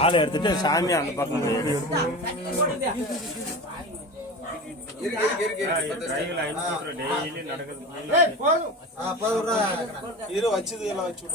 ஆளை எடுத்துட்டு சாமி அந்த பக்கம் டெய்லி நடக்குது வச்சது எல்லாம் வச்சு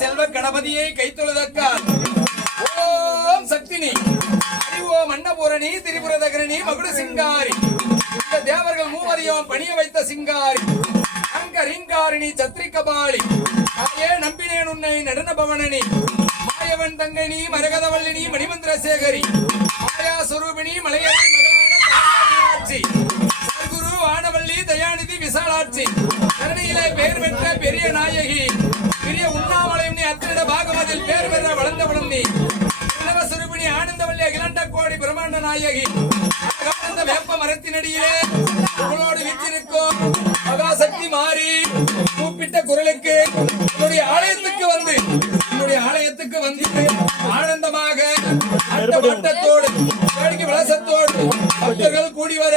செல்வ கணபதியை கைத்தொழுதக்கால் ஓம் சக்தினி ஓம் அன்னபூரணி திரிபுரதகரணி மகுட சிங்காரி இந்த தேவர்கள் மூவரையும் பணிய வைத்த சிங்காரி அங்கரிங்காரிணி சத்ரிகபாலி தாயே நம்பினேன் உன்னை நடன பவனனி மாயவன் தங்கனி மரகதவல்லினி மணிமந்திர சேகரி மாயா சுரூபிணி மலையரி மகளாட்சி சர்க்குரு வானவல்லி தயாநிதி விசாலாட்சி கருணையிலே பெயர் பெற்ற பெரிய நாயகி பெரிய உண்ணாமலையும் நீ அத்திரிட பாகமதில் பேர் பெற வளர்ந்தவளும் நீ சுரூபிணி ஆனந்தவல்லி அகிலாண்ட கோடி பிரம்மாண்ட நாயகி வேப்ப மரத்தினடியிலே உங்களோடு வீற்றிருக்கும் மகாசக்தி மாறி கூப்பிட்ட குரலுக்கு உன்னுடைய ஆலயத்துக்கு வந்து ஆனந்தமாக வட்டத்தோடு வேடிக்கை விளாசத்தோடு பக்தர்கள் கூடி வர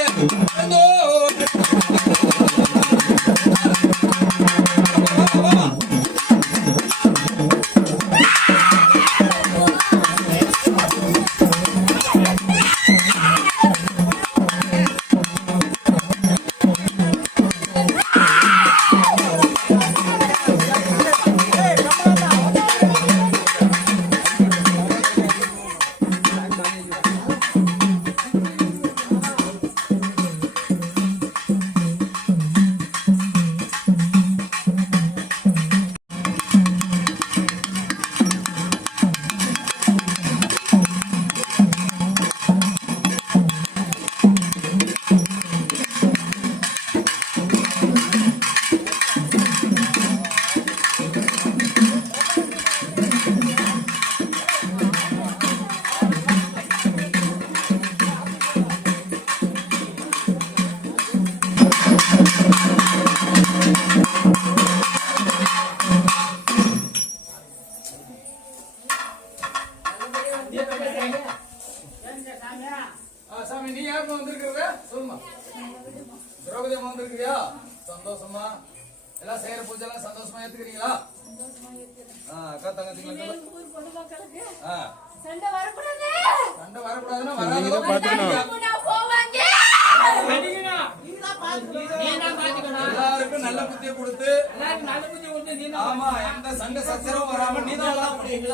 சாமி நீ யாருமா வந்திருக்கிறத சொல்லுமா. திரௌபதி அம்மா வந்திருக்கிறியா? சந்தோஷமா எல்லாம் செய்யற பூஜை எல்லாம் சந்தோஷமா ஏத்துக்கிறீங்களா? அக்கா தங்கச்சிங்களுக்கு சண்டை வரக்கூடாதுன்னா எல்லாருக்கும் நல்ல புத்தியை கொடுத்து ஆமா எந்த சண்டை சச்சரவும் வராம நீதான் எங்க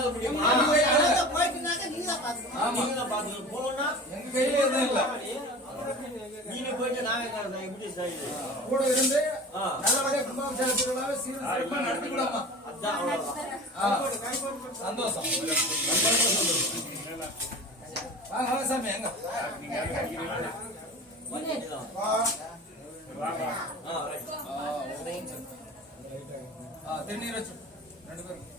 கையில எதுவும் இல்ல. கூட இருந்து நல்லபடியா கும்பாபிஷேகத்தினால சீக்கிரமா நடத்தி கூடாமா. சந்தோஷம் வாங்க சாமி எங்க திருநீர் வச்சு 2 பேரும்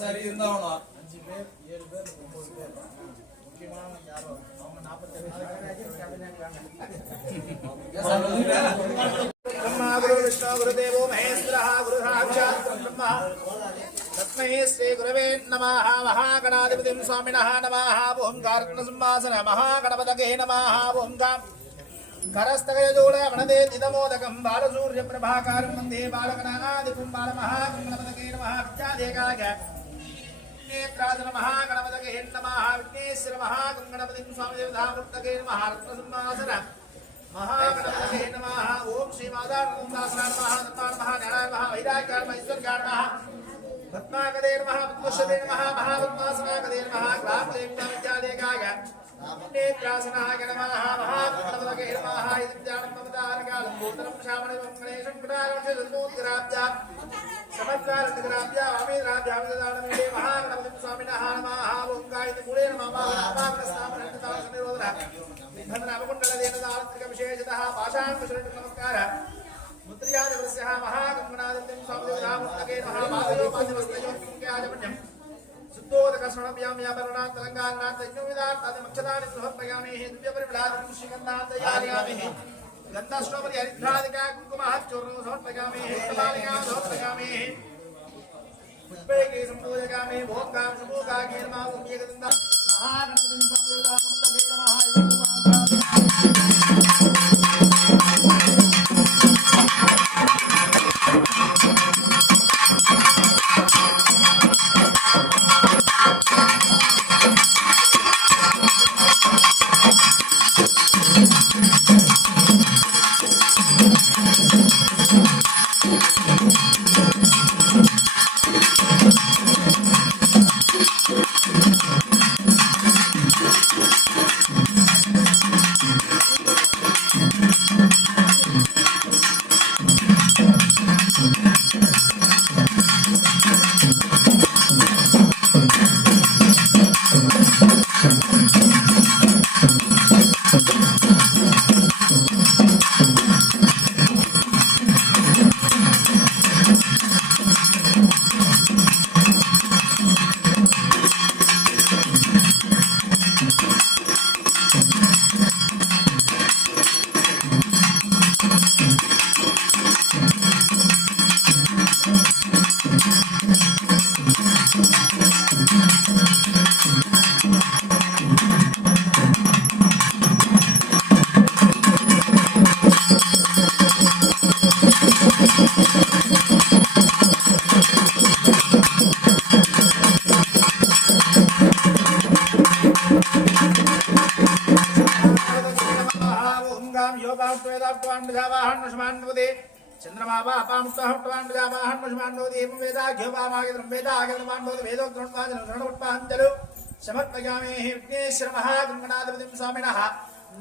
சரி இருந்தாவணும் 5 பேர் 7 பேர் 9 பேர் முக்கியமானவங்க யாரோ அவங்க 48 ब्रह्मा गुरु विष्णु गुरुदेवो महेश्वरः गुरु साक्षात् ब्रह्म तस्मै श्री गुरवे नमः महागणाधिपतिं स्वामिनः नमः ओंकारत्न सिंहासन महागणपतये नमः ओंकार करस्तकयजोड वनदे दिदमोदकं बालसूर्य प्रभाकारं वन्दे बालगणाधिपं बालमहागणपतये नमः विद्यादेकाय नेत्रासन महागणपतये नमः विघ्नेश्वर महागणपतिं स्वामिदेवतामूर्तये नमः रत्नसिंहासन महागणपतये नमः ओम श्री मादानंदासनाय नमः नमः नारायण नमः वैराग्याय नमः ईश्वराय नमः पद्माकदे नमः पद्मश्रदे नमः महापद्मासनाकदे नमः ग्रामदेवता विद्यादेकाय नेत्रासनाय नमः महागणपतये नमः इन्द्राणं ममतारकालं भूतलं शामणं गणेशं कुटारक्षसद्मूर्तिराब्जा समत्कारग्राब्जा वामेन्द्राब्जाविदानमेले महागणपतिं स्वामिनः नमः ओंकायति मूले नमः महाप्रस्थापनन्ततासनिरोधः विघ्ननामकुण्डलदेवतात्रिक विशेषतः पाषाणकुशलं नमस्कार मुद्रियादिवस्यः महागणपतिं स्वामिदेवतामूर्तये नमः मातयोपादिवस्तयोग्याजमन्यं सुद्धोदकस्मरणव्याम्यापरणात् तेलङ्गानात् यज्ञविदात्तादिमक्षदानि बृहत्प्रयामेः दिव्यपरिमलादिं श्रीगन्धान्तयामयामेः गन्धाश्रोपरि हरिद्रादिका कुङ्कुमः चूर्णं समर्पयामेः कपालिकां समर्पयामेः पुष्पैके सम्पूजयामेः भोगां समूगागे नमः ओं एकदन्ता महागणपतिं स्वामिदेवतामूर्तये नमः चंद्रमा पामुत्तहट्वान् प्रजावाहन् मुष्मान्नोति एवं वेदाघ्योपामागितं वेदागितमान्नोति वेदोक्तोन्वाजनसरणोत्पाञ्चलु समर्पयामि विघ्नेश्वर महागणपतिं स्वामिनः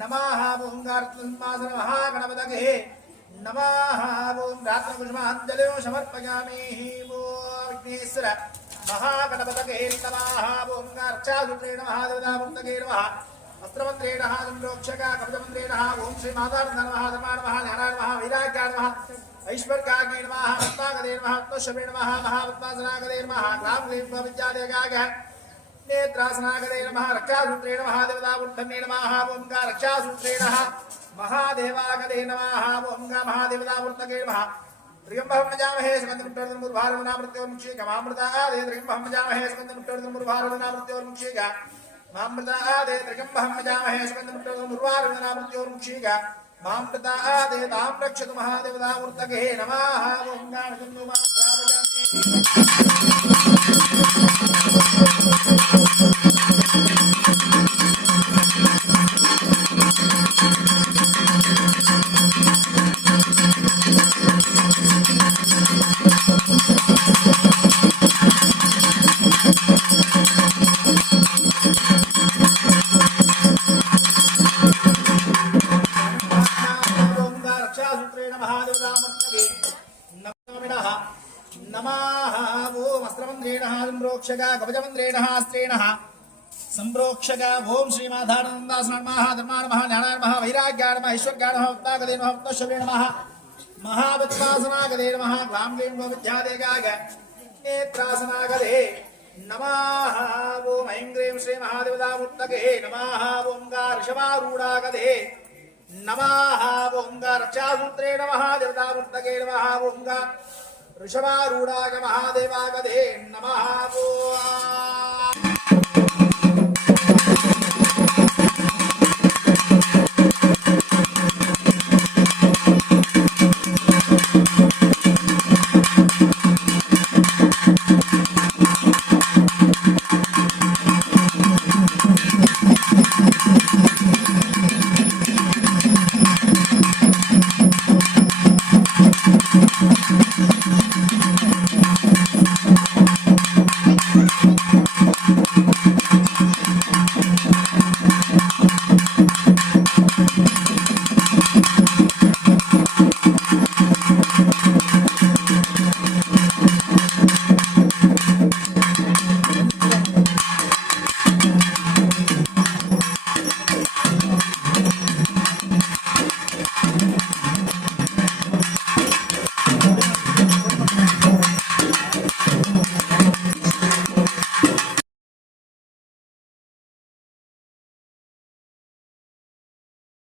नमः ओंकारत्मसिंहासन महागणपतये नमः ओं रात्रपुष्पाञ्जलि समर्पयामि विघ्नेश्वर महागणपतये नमः ओंकारचासुत्रेण महादेवतामूर्तये नमः अस्त्रमन्त्रेण चन्द्रोक्षका कवचमन्त्रेण ओं श्री मातानंद नमः नमः नारायण नमः वैराग्याय नमः ऐश्वर्याग्ने नमः पद्माकदे नमः पद्मश्रवे नमः महापद्मासनाकदे नमः ग्रामदेवता विद्यादेकाय नेत्रासनाकदे नमः रक्षासूत्रेण महादेवतामूर्तये नमः ओंकार रक्षासूत्रेण महादेवाकदे नमः ओंकार महादेवतामूर्तये नमः त्र्यम्बकं नजामहे स्कन्दमुट्टोर्मुर्भारवनामृत्योर्मुक्षीकमामृतादे त्र्यम्बकं नजामहे स्कन्दमुट्टोर्मुर्भारवनामृत्योर्मुक्षीक मामृतादे त्र्यम्बकं नजामहे स्कन्दमुट्टोर्मुर्भारवनामृत्योर्मुक्षीक मामृतादे तां रक्षतु महादेवतामूर्तये नमः ओं गाणगं संप्रोक्षका कवचमंद्रेण स्त्रेण संप्रोक्षक ओम श्रीमाधानंदास नमः धर्माण नमः ज्ञानाय नमः वैराग्याय नमः ऐश्वर्याय नमः उत्तागदे नमः उत्तशवे नमः महाविद्वासनागदे नमः ग्लाम ग्लीम गोविद्यादेगाग नेत्रासनागदे नमः ओम ऐं ग्रीं श्री महादेवतामूर्तये नमः ओंकार ऋषभारूढागदे नमः ओंकार रक्षासूत्रे नमः देवतामूर्तये नमः ओंकार ऋषभारूढाग महादेवागदे नमः।